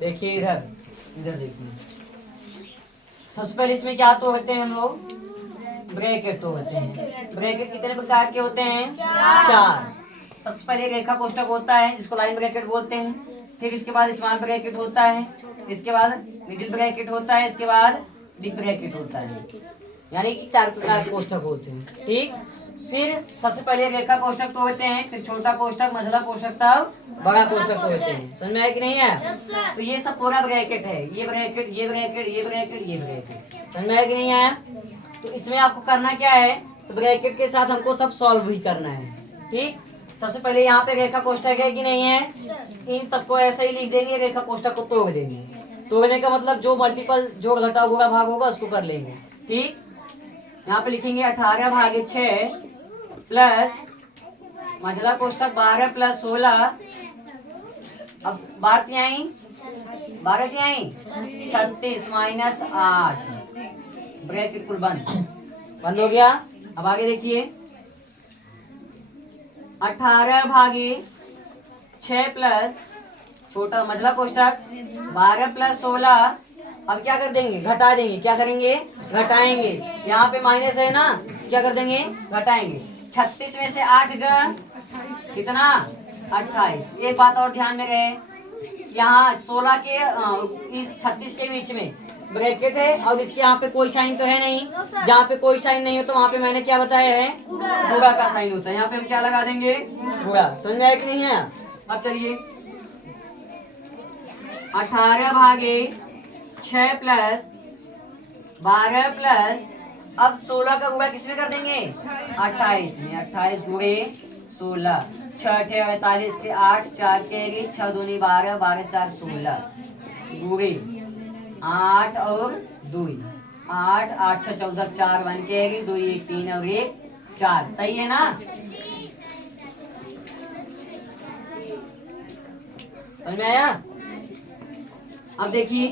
देखिए इधर, इधर देखिए। सबसे पहले इसमें क्या तोड़ते हैं हम लोग? ब्रैकेट तोड़ते हैं। ब्रैकेट कितने प्रकार के होते हैं? चार। सबसे पहले रेखा कोष्ठक होता है जिसको लाइन ब्रैकेट बोलते हैं। फिर इसके बाद स्मॉल ब्रैकेट होता है, इसके बाद मिडिल ब्रैकेट होता है, इसके बाद बिग ब्रैकेट होता है। यानी कि चार प्रकार के कोष्ठक होते हैं। ठीक। फिर सबसे पहले रेखा कोष्ठक तोड़ते हैं, फिर छोटा कोष्ठक, मझला कोष्ठक, तब बड़ा कोष्ठक तोड़ते हैं। समझ में आया कि नहीं है? तो ये सब पूरा ब्रैकेट है। ये ब्रैकेट, ये ब्रैकेट, ये ब्रैकेट, ये ब्रैकेट। समझ में आया कि नहीं आया? तो इसमें आपको करना क्या है? तो ब्रैकेट के साथ हमको सब सॉल्व भी करना है। ठीक। सबसे पहले यहाँ पे रेखा कोष्ठक है कि नहीं है? इन सबको ऐसे ही लिख देंगे, रेखा कोष्ठक को तोड़ देंगे। तोड़ने का मतलब जो मल्टीपल जो घटा होगा भाग होगा उसको कर लेंगे। ठीक। यहाँ पे लिखेंगे 18 भागे 6 प्लस मझला कोष्ठक 12 प्लस 16। अब 12 तिहाई 36 माइनस 8। ब्रैकेट कुल बंद हो गया। अब आगे देखिए 18 भागे 6 प्लस छोटा मझला कोष्ठक 12 प्लस 16। अब क्या कर देंगे? घटा देंगे। क्या करेंगे? घटाएंगे। यहाँ पे माइनस है ना, क्या कर देंगे? घटाएंगे। 36 में से 8 गया कितना? 28। एक बात और ध्यान में रहे, यहाँ 16 के इस 36 के बीच में ब्रैकेट है और इसके यहाँ पे कोई साइन तो है नहीं। जहाँ पे कोई साइन नहीं हो तो वहाँ पे मैंने क्या बताया है? गुणा का साइन होता है। यहाँ पे हम क्या लगा देंगे? गुणा। समझ में आया कि नहीं है? अब चलिए 18 भागे 6 प्लस 12 प्लस अब 16 का गुणा किसमें कर देंगे? 28 में। 28 गुणे 16, 6 48 के 8, 4 के 6 दूनी 12, 12 4 16 गुणे 8 और 2, 8 8 6 14 4 बन के 2 1 3 और 1 4। सही है ना? समझ में आया? अब देखिए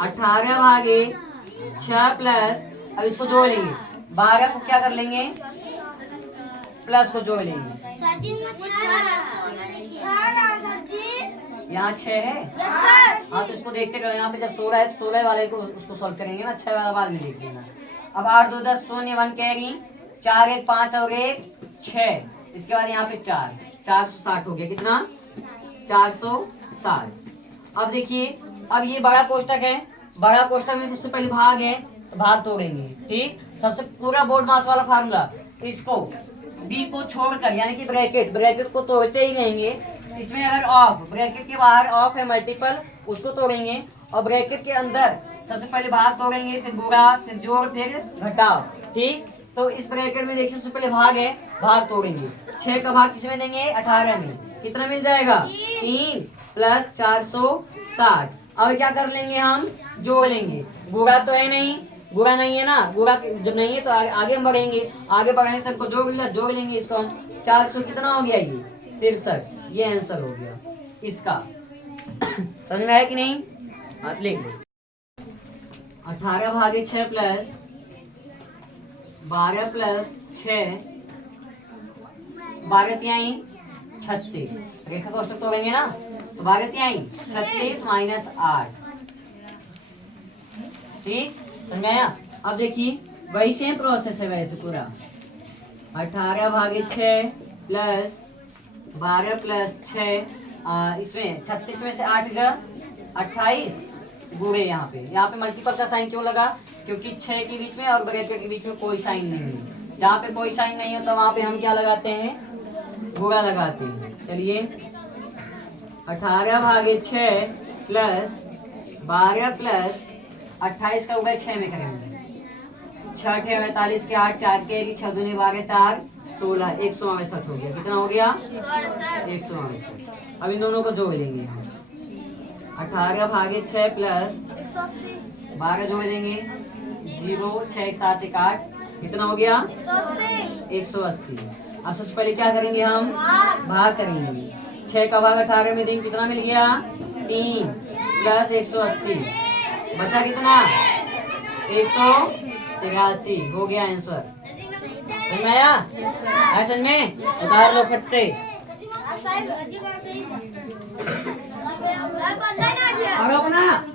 18 भागे 6 प्लस, अब इसको जोड़ लेंगे। 12 को क्या कर लेंगे? प्लस को जोड़ लेंगे। यहाँ 6 है। हाँ तो इसको देखते रहो। यहाँ पे जब 16 है तो 16 वाले को उसको सॉल्व करेंगे ना, 6 वाला बाद में देख लेना। अब 8 2 10 शून्य 1 कैरी 4 1 5 और 1 6। इसके बाद यहाँ पे 4 460 हो गया। कितना? 460। अब देखिए, अब ये बड़ा कोष्ठक है। बड़ा कोष्ठक में सबसे पहले भाग है तो भाग तोड़ेंगे। ठीक। सबसे पूरा बोर्ड मास वाला फार्मूला, इसको बी को छोड़कर यानी कि ब्रैकेट को तोड़ते ही रहेंगे। इसमें अगर ऑफ, ब्रैकेट के बाहर ऑफ है मल्टीपल, उसको तोड़ेंगे। और ब्रैकेट के अंदर सबसे पहले भाग तोड़ेंगे, फिर गुणा, फिर जोड़, फिर घटाओ। ठीक। तो इस ब्रैकेट में देखिए सबसे पहले भाग है, भाग तोड़ेंगे। 6 का भाग किसमें देंगे? 18 में। कितना मिल जाएगा? 3 प्लस 460। अब क्या कर लेंगे? हम जोड़ लेंगे। गुणा तो है नहीं, गुणा नहीं है ना, गुणा जब नहीं है तो आगे हम बढ़ेंगे। आगे बढ़ने से हमको जोड़ लेंगे इसको हम। 400 कितना हो गया? ये 63। ये आंसर हो गया इसका। समझ में आया कि नहीं? हाँ लिख लो 18 भागे 6 प्लस 12 प्लस 6, 12 तिहाई 36। रेखा कोष्ठक तोड़ेंगे ना, तो 12 तिहाई 36 माइनस 8। ठीक। समझ में आया? अब देखिए वही सेम प्रोसेस है वैसे पूरा। 18 भागे 6 प्लस 12 प्लस 6, इसमें 36 में से 8 गया 28 गुणे यहाँ पे मल्टीपल का साइन क्यों लगा? क्योंकि 6 के बीच में और ब्रैकेट के बीच में कोई साइन नहीं है। जहाँ पे कोई साइन नहीं होता वहाँ पे हम क्या लगाते हैं? गुणा लगाते हैं। चलिए 18 भागे 6 प्लस 12 प्लस 28 का उगा 6 में करेंगे। 6 48 के 8, 4 के 6 दूनी 12 4 16, 168 हो गया। कितना हो गया? 168। अब इन दोनों को जोड़ लेंगे हम। 18 भागे 6 प्लस 12 जोड़ देंगे 0 6 7 1 8। कितना हो गया? 180। अब सबसे पहले क्या करेंगे? हम भाग करेंगे। 6 का भाग 18 में देंगे, कितना मिल गया? 3 प्लस 180 बचा कितना? 183 हो गया आंसर। समझ में आया? समझ में? उतार लो फट से। भागो अपना।